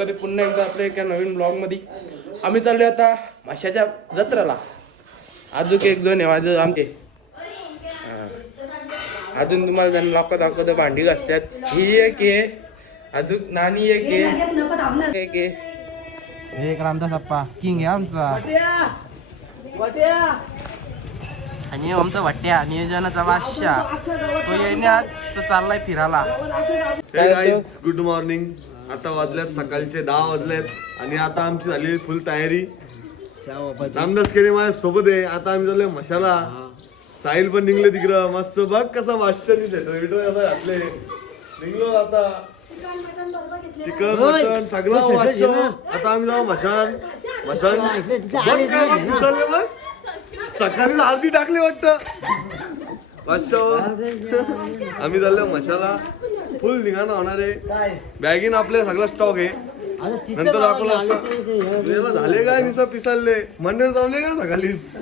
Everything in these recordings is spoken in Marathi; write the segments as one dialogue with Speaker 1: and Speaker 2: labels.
Speaker 1: तरी पुन्हा एकदा आपल्या एका नवीन ब्लॉगमध्ये आम्ही चाललोय आता माशाच्या जत्रेला. अजून एक दोन आहे माझं आमचे अजून तुम्हाला त्यांना दाखवत दाखवतो भांडी घासतात. ही एक आहे. अजून नानी एक आहे. एक आहे. एक रामदास अप्पा किंग आहे आमचा. आणि आमचा वाट्या नियोजनाचा बादशाह. तो येण्यात तो चाललाय फिरायला.
Speaker 2: गुड मॉर्निंग आता वाजल्यात सकाळचे दहा वाजलेत आणि आता आमची झाली फुल तयारी. रामदास केरे माझ्या सोबत आहे. आता आम्ही चाललोय मशाला. साहिल पण निघले तिकडं. मस्त बघ कसा वाश्चर्य घातले निघलो आता. चिकन मटन सगळं वाश्य आता आम्ही जाऊ मशाल मशाल बघ बघ सकाळी अर्धी टाकली वाटतं. वाश्य आम्ही चाललो मशाला. फुल निघाणं होणार आहे. बॅगीन आपले सगळा स्टॉक आहे. नंतर दाखवलं असतं याला झाले काय निसं पिसालले मंडळ जमले का सकाळीच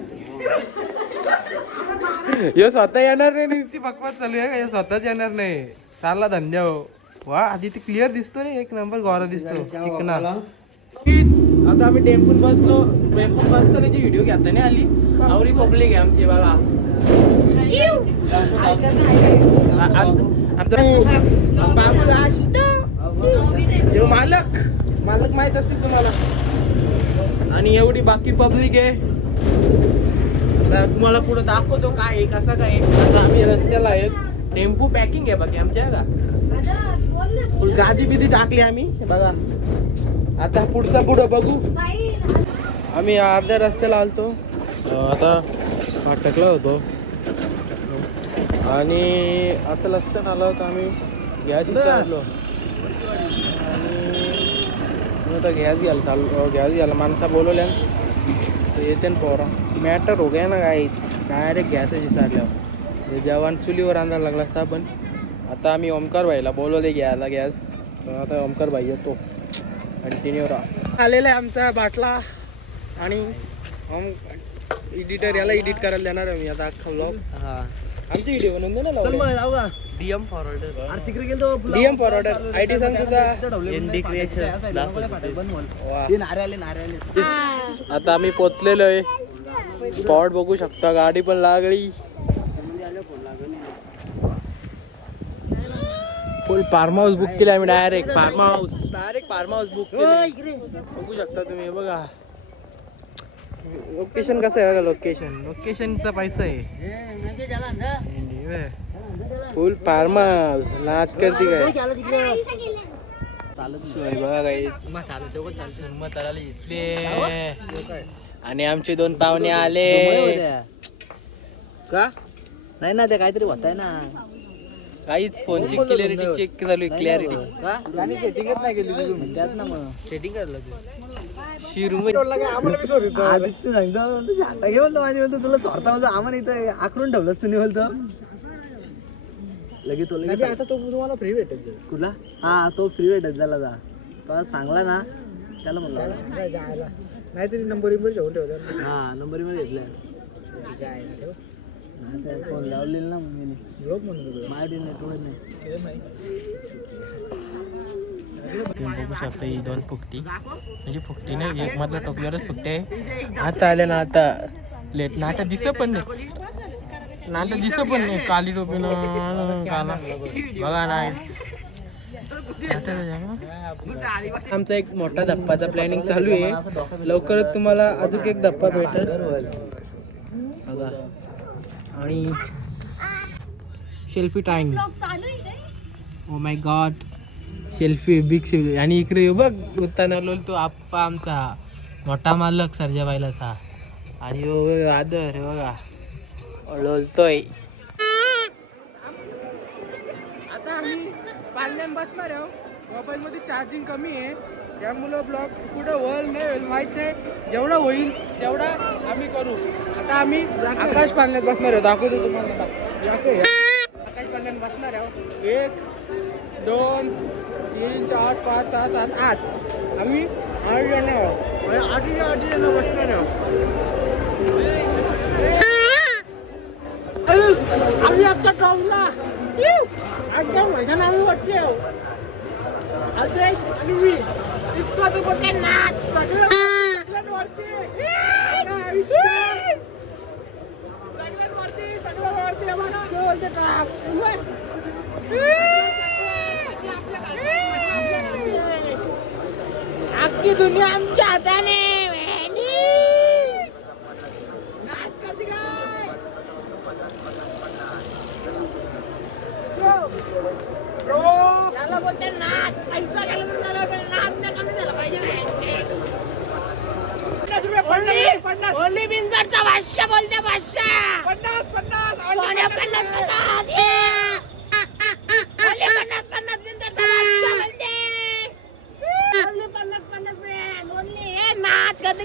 Speaker 1: हे स्वतः येणार नाही नुसती बकवास चालू आहे का? हे स्वतःच येणार नाही. चालला धंद्या हो. वा आधी ते क्लिअर दिसतो रे एक नंबर गोरा दिसतो. चिकना आता आम्ही टेम्पून बसलो. टेम्पून बसताना जी व्हिडिओ घेता नाही आली? आवरी पब्लिक आहे आमची बघा. आता बाबूला असतो. मालक. मालक माहीत असतील तुम्हाला. आणि एवढी बाकी पब्लिक आहे. आता तुम्हाला पुढे दाखवतो काय आहे कसं काय आता आम्ही रस्त्याला आहे टेम्पो पॅकिंग आहे बाकी आमच्या का? गादी बिदी टाकली आम्ही. बघा. आता पुढचा पुढं बघू. आम्ही अर्ध्या रस्त्याला आलतो. आता फाटकला होतो. आणि आता लक्षात आलं होतं आम्ही गॅस विचारलो आणि आता गॅस घ्यायला चाललो गॅस घ्यायला माणसा बोलवल्या येते ना पोरा. मॅटर हो गया ना काय? डायरेक्ट गॅसच विचारल्यावर. जवान चुलीवर आणायला लागला असता पण आता आम्ही ओमकार भाईला बोलवले घ्यायला गॅस. आता ओमकार भाई येतो. कंटिन्यू राहा. आलेला आहे आमचा बाटला. आणि ओम एडिटर याला एडिट करायला देणार आहे मी आता अख्खा ब्लॉग आमची व्हिडिओ बनवून दे ना लावले.
Speaker 3: डीएम फॉरवर्डर
Speaker 4: अरे तिकडे गेलो
Speaker 1: DM फॉरवर्डर आय डी सांग तुझा.
Speaker 3: एनडी क्रिएशन्स
Speaker 4: नारे आले नारे आले.
Speaker 1: आता आम्ही पोचलेलो आहे स्पॉट बघू शकता गाडी पण लागली. फुल फार्म हाऊस बुक केलं आम्ही direct farm house direct farm house book केलं. बघू शकता तुम्ही बघा. लोकेशन कसं आहे बघा लोकेशन लोकेशनचा पैसा आहे. फुल फार्म हाऊस नात करते काय? सोय बघा काही. इथले आणि आमचे दोन पाहुणे आले. का?
Speaker 4: नाही ना ते काहीतरी होत आहे ना.
Speaker 1: काहीच फोनची क्लिअरिटी चेक चालू आहे क्लॅरिटी
Speaker 4: सेटिंगच नाही केली तुम्ही त्यात ना मग.
Speaker 1: सेटिंग करायला शिरूम
Speaker 4: आदित्य सांगतो झाटा घे बोलतो माझी बोलतो तुला स्वतः बोलतो. आम्हाला इथं आखरून ठेवलंस तुम्ही बोलतो. लगेच तो लगेच
Speaker 1: आता तो तुम्हाला फ्री भेटेल
Speaker 4: कुठला? हा तो फ्री भेटत झाला जा. तो सांगला ना त्याला म्हणलं.
Speaker 1: नाहीतरी नंबर विंबर घेऊन ठेवतात
Speaker 4: हा नंबरमध्ये घेतलाय. फोन लावलेला ना मम्मीने. माझ्या नेटवर्क नाही.
Speaker 1: तुम्ही बघू शकता ही दोन फुकटी म्हणजे फुकटी नाही एक मधला टोपल्यावरच फुकटे आहे आता आले ना आता लेट ना आता दिसत पण नाही. ना आता दिसत पण नाही. काली टोपीनं काला. बघा नाही आमचा एक मोठा धप्पाचा प्लॅनिंग चालू आहे. लवकरच तुम्हाला अजून एक धप्पा भेटेल. बघा. आणि selfie time. Oh my god selfie big selfie आणि इकडे येऊ बघ उत्ताना तो आप्पा आमचा. मोठा मालक सरजाबाईलाचा आणि हो आदर बघा. लोलतोय. आता आम्ही पाल्यान बसणार आहो मोबाईल मध्ये चार्जिंग कमी आहे. त्यामुळं ब्लॉग कुठं होईल नाही होईल माहीत नाही. जेवढं होईल तेवढा आम्ही करू. आता आम्ही आकाश पालण्यात बसणार आहोत दाखवतो तुम्हाला. आकाश पालण्यात बसणार आहोत हो. एक दोन तीन चार पाच सहा सात आठ. आम्ही आठ जण आहोत. म्हणजे आठही आठ जण बसणार आहोत. आम्ही आता टॉपला आमच्या वजन आम्ही वाटते अल्पेश आणि मी. इस्कॉ पेपरचा नाच. सगळं. वरती दुनिया आमच्या हाताने
Speaker 5: याला बोलते नाद. पैसा गेला तर झालं पण नाद नाही कमी झाला पाहिजे. पन्नास ओली बिंदरचा भाष्य बोलते भाष्य पन्नास पन्नास पन्नास पन्नास ये. ओली पन्नास पन्नास बिंदरचा भाष्य बोलते ओली पन्नास पन्नास man. ओली हे नाद करते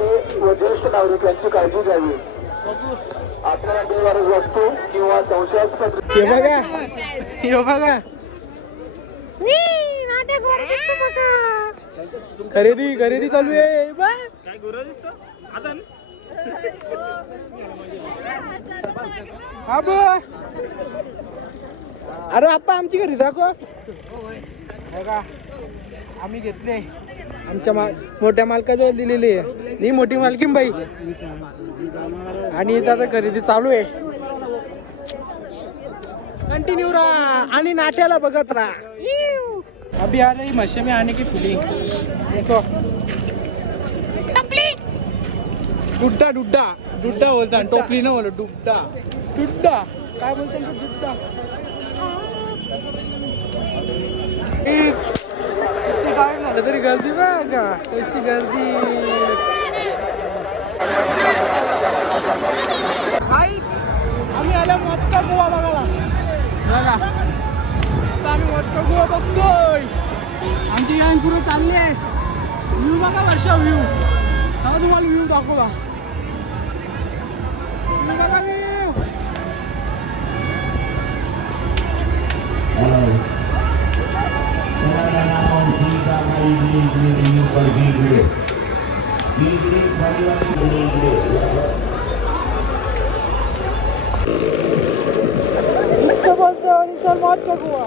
Speaker 6: मुले व ज्येष्ठ नागरिक यांची काळजी घ्यावी. आपल्याला देणारी वस्तू किंवा संशयास्पद
Speaker 1: हे बघा. हे बघा. खरेदी खरेदी चालू आहे. हा. अरे आप्पा आमची घरी दाखव. बघा. आम्ही घेतले. आमच्या मा मोठ्या मालकाजवळ दिलेली आहे. ही मोठी मालकीन बाई. आणि इथं आता खरेदी चालू आहे. कंटिन्यू रहा आणि नाट्याला बघत राहा. अभी आ रही मशे में आने की फीलिंग देखो डुड्डा डुड्डा डुड्डा. बोलता टोपली ना बोलो डुड्डा. डुड्डा. काय बोलते डुड्डा? कशी तरी गर्दी बघा. कशी गर्दी. आम्ही आलो मत्त गोवा बघायला. बघा. आता आम्ही मत्त गोवा बघतोय. आमची गँग पुढे चालली आहे. व्ह्यू बघा वर्षा व्ह्यू हा तुम्हाला व्ह्यू दाखवा व्ह्यू बघा व्ह्यू इसको बोलते हैं ओरिजिनल मौत का कुआ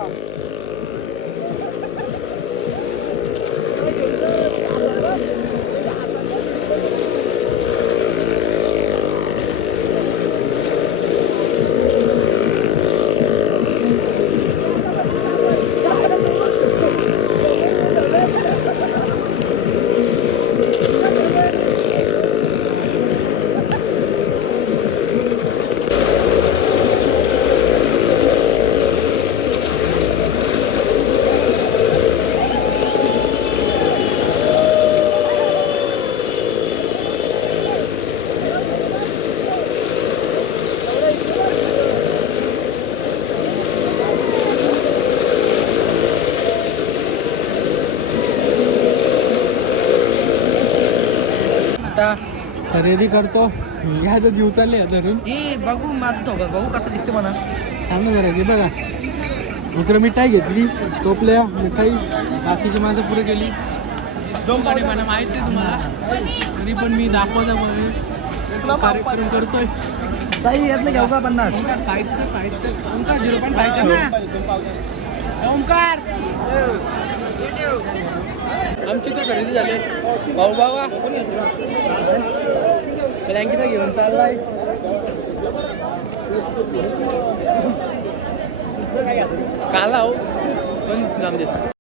Speaker 1: आता खरेदी करतो. ह्याचा जीव चालले धरून.
Speaker 4: बघू माझं तो बघू कसं दिसते म्हणा
Speaker 1: सांग जरा हे बघा. इकडे मिठाई घेतली टोपल्या मिठाई बाकीची माझं पुढे गेली. आणि मला माहिती आहे तुम्हाला. तरी पण मी दाखवता म्हणून कार्यक्रम करतोय.
Speaker 4: ताई यातलं घेऊ का पन्नास?
Speaker 1: कर फाईट्स कर ओंकार झिरो पॉईंट कर ना? ओंकार. आमची तर खरेदी झाली. भाऊ बाबा ब्लँकेट घेऊन चाललाय. काला हो पण जामदेस